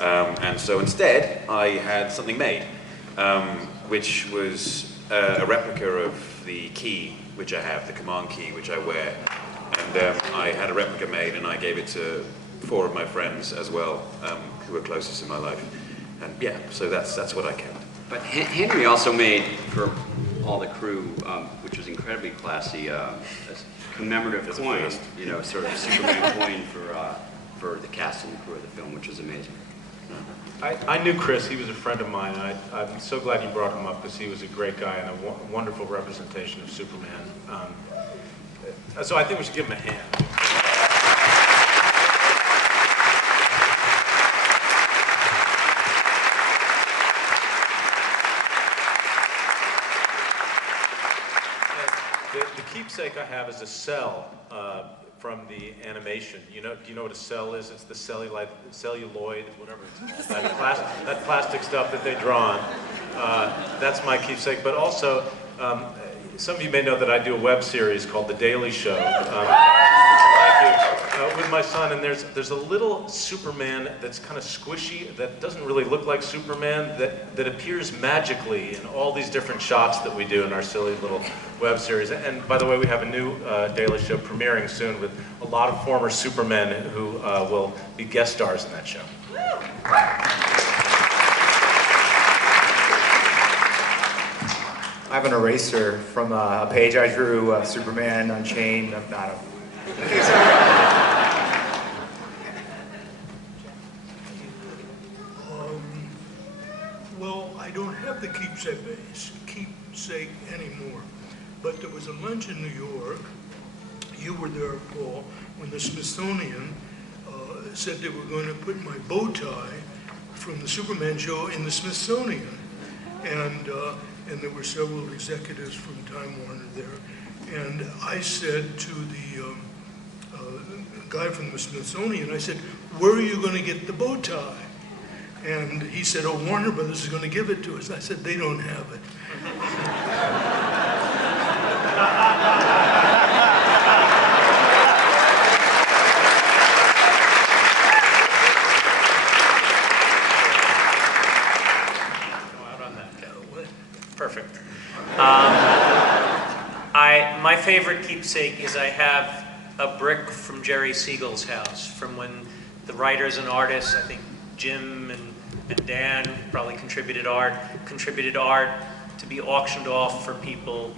And so instead, I had something made, which was a replica of the key which I have, the command key which I wear. And I had a replica made, and I gave it to 4 of my friends as well, who were closest in my life. And yeah, so that's what I kept. But Henry also made, for all the crew, which was incredibly classy, a commemorative coin, you know, sort of Superman coin for the cast and crew of the film, which was amazing. I knew Chris. He was a friend of mine. I'm so glad you brought him up because he was a great guy and a wonderful representation of Superman. So I think we should give him a hand. The keepsake I have is a cell from the animation. Do you know what a cell is? It's the celluloid, whatever it's called. That plastic stuff that they draw on. That's my keepsake. But also, some of you may know that I do a web series called The Daily Show. With my son, and there's a little Superman that's kind of squishy, that doesn't really look like Superman, that appears magically in all these different shots that we do in our silly little web series. And by the way, we have a new Daily Show premiering soon with a lot of former Supermen who will be guest stars in that show. I have an eraser from a page I drew of Superman Unchained. Well, I don't have the keepsake anymore, but there was a lunch in New York. You were there, Paul, when the Smithsonian said they were going to put my bow tie from the Superman show in the Smithsonian. And there were several executives from Time Warner there. And I said to the guy from the Smithsonian, I said, where are you going to get the bow tie? And he said, oh, Warner Brothers is going to give it to us. I said, they don't have it. Perfect. My favorite keepsake is I have a brick from Jerry Siegel's house from when the writers and artists, I think Jim and Dan probably contributed art to be auctioned off for people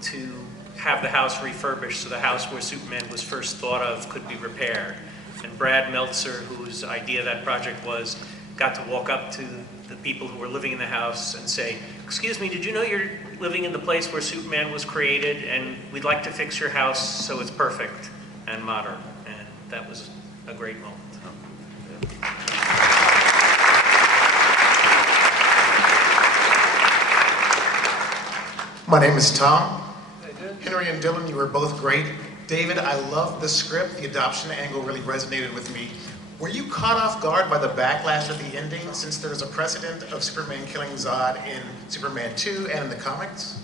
to have the house refurbished so the house where Superman was first thought of could be repaired. And Brad Meltzer, whose idea that project was, got to walk up to the people who were living in the house and say, excuse me, did you know you're living in the place where Superman was created, and we'd like to fix your house so it's perfect and modern. And that was a great moment. My name is Tom. Henry and Dylan, you were both great. David, I loved the script. The adoption angle really resonated with me. Were you caught off guard by the backlash of the ending, since there's a precedent of Superman killing Zod in Superman 2 and in the comics?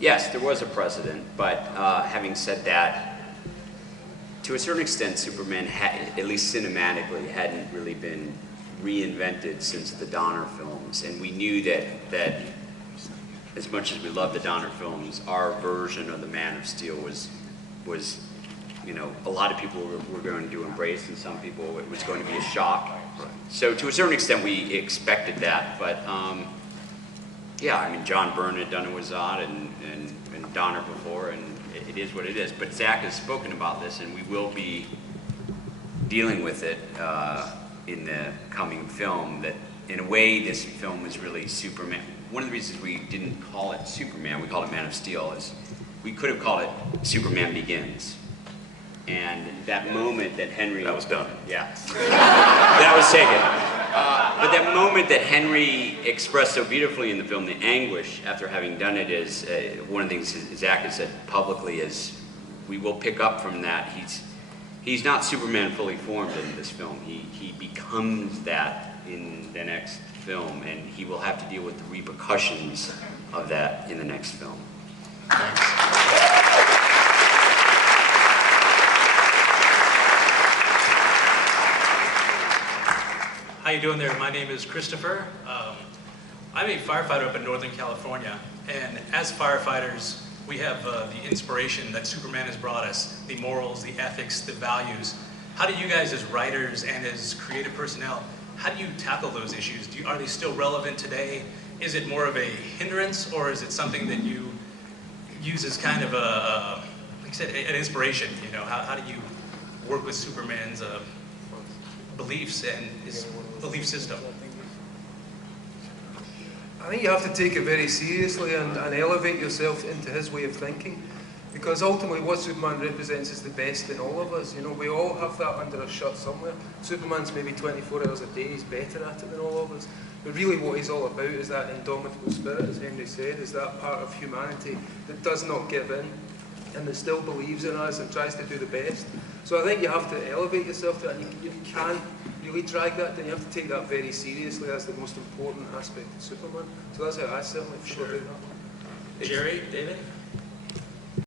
Yes, there was a precedent, but having said that, to a certain extent, Superman, at least cinematically, hadn't really been reinvented since the Donner films, and we knew that as much as we love the Donner films, our version of the Man of Steel was a lot of people were going to embrace, and some people it was going to be a shock. So to a certain extent, we expected that, but yeah, I mean, John Byrne had done it with Zod and Donner before, and it is what it is. But Zach has spoken about this, and we will be dealing with it in the coming film, that in a way this film is really Superman. One of the reasons we didn't call it Superman, we called it Man of Steel, is we could have called it Superman Begins. And that moment that Henry... That was done. Yeah. That was taken. But that moment that Henry expressed so beautifully in the film, the anguish after having done it, is one of the things Zach has said publicly is, we will pick up from that. He's not Superman fully formed in this film. He becomes that in the next film, and he will have to deal with the repercussions of that in the next film. Thanks. How you doing there? My name is Christopher. I'm a firefighter up in Northern California, and as firefighters, we have the inspiration that Superman has brought us, the morals, the ethics, the values. How do you guys as writers and as creative personnel, how do you tackle those issues? Are they still relevant today? Is it more of a hindrance, or is it something that you use as kind of a like I said, an inspiration? You know, how do you work with Superman's beliefs and his belief system? I think you have to take it very seriously and elevate yourself into his way of thinking, because ultimately what Superman represents is the best in all of us. You know, we all have that under our shirt somewhere. Superman's maybe 24 hours a day, he's better at it than all of us. But really what he's all about is that indomitable spirit, as Henry said, is that part of humanity that does not give in and that still believes in us and tries to do the best. So I think you have to elevate yourself to it, and you can't really drag that down. You have to take that very seriously. That's the most important aspect of Superman. So that's how I certainly feel about that. Jerry, David?